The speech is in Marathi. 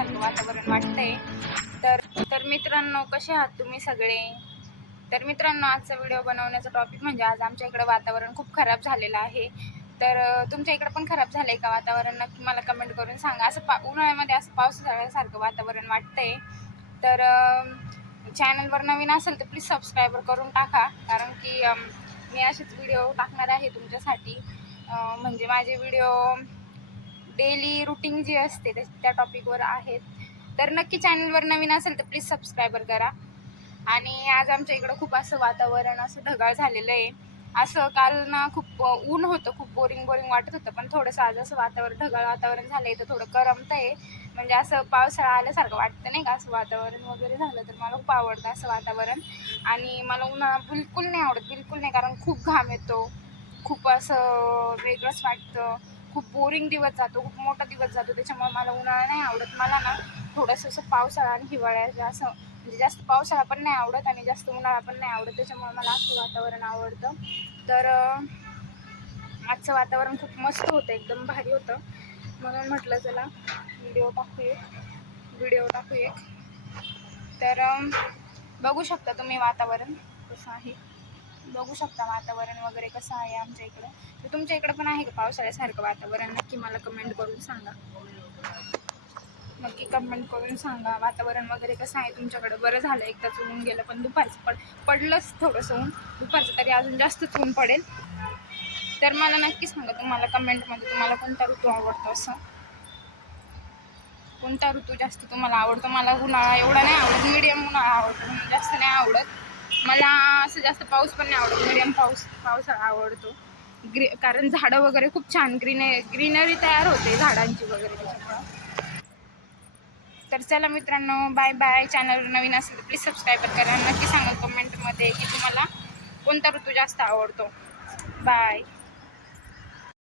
छान वातावरण वाटतंय. तर तर मित्रांनो कसे आहात तुम्ही सगळे? तर मित्रांनो आजचा व्हिडिओ बनवण्याचा टॉपिक म्हणजे आज आमच्या इकडे वातावरण खूप खराब झालेलं आहे. तर तुमच्या इकडे पण खराब झालं आहे का वातावरण? नक्की मला कमेंट करून सांगा. असं पा उन्हाळ्यामध्ये असं पावसाळ्यासारखं वातावरण वाटतंय. तर चॅनलवर नवीन असेल तर प्लीज सबस्क्राईबर करून टाका. कारण की मी असेच व्हिडिओ टाकणार आहे तुमच्यासाठी. म्हणजे माझे व्हिडिओ डेली रुटीन जी असते त्या- त्या टॉपिकवर आहेत. तर नक्की चॅनलवर नवीन असेल तर प्लीज सबस्क्रायबर करा. आणि आज आमच्या इकडं खूप असं वातावरण असं ढगाळ झालेलं आहे. असं काल ना खूप ऊन होतं खूप बोरिंग बोरिंग वाटत होतं. पण थोडंसं आज असं वातावरण ढगाळ वातावरण झालं आहे तर थोडं करमतं आहे म्हणजे असं पावसाळा आल्यासारखं वाटतं नाही का? असं वातावरण वगैरे झालं तर मला खूप आवडतं असं वातावरण. आणि मला उन्हाळा बिलकुल नाही आवडत बिलकुल नाही. कारण खूप घाम येतो. खूप असं वेगळंच वाटतं. खूप बोरिंग दिवस जातो खूप मोठा दिवस जातो. त्याच्यामुळे मला उन्हाळा नाही आवडत. मला ना थोडंसं असं पावसाळा आणि हिवाळ्याचं असं म्हणजे जास्त पावसाळा पण नाही आवडत आणि जास्त उन्हाळा पण नाही आवडत. त्याच्यामुळे मला असं वातावरण आवडतं. तर आजचं वातावरण खूप मस्त होतं. एकदम भारी होतं. म्हणून म्हटलं चला व्हिडिओ टाकू एक व्हिडिओ टाकू एक तर बघू शकता तुम्ही वातावरण कसं आहे. बघू शकता वातावरण वगैरे कसं आहे आमच्या इकडं. तर तुमच्या इकडं पण आहे का पावसाळ्यासारखं वातावरण? नक्की मला कमेंट करून सांगा. नक्की कमेंट करून सांगा. वातावरण वगैरे कसं आहे तुमच्याकडं? बरं झालं एकदाच ऊन गेलं पण दुपारचं पड पडलंच थोडंसं ऊन. दुपारचं तरी अजून जास्तच ऊन पडेल. तर मला नक्की सांगा तुम्हाला कमेंटमध्ये तुम्हाला कोणता ऋतू आवडतो असं? कोणता ऋतू जास्त तुम्हाला आवडतो? मला उन्हाळा एवढा नाही आवडत मीडियम उन्हाळा आवडतो जास्त नाही आवडत. मला जास्त जास्त पाऊस पण नाही आवडत. मीडियम पाऊस पावसाळा आवडतो. ग्री कारण झाडं वगैरे खूप छान ग्रीने ग्रीनरी तयार होते झाडांची वगैरे त्याच्यामुळं. तर चला मित्रांनो बाय बाय. चॅनल नवीन असेल तर प्लीज सबस्क्राईब करा. नक्की सांगा कमेंटमध्ये की तुम्हाला कोणता ऋतू जास्त आवडतो. बाय.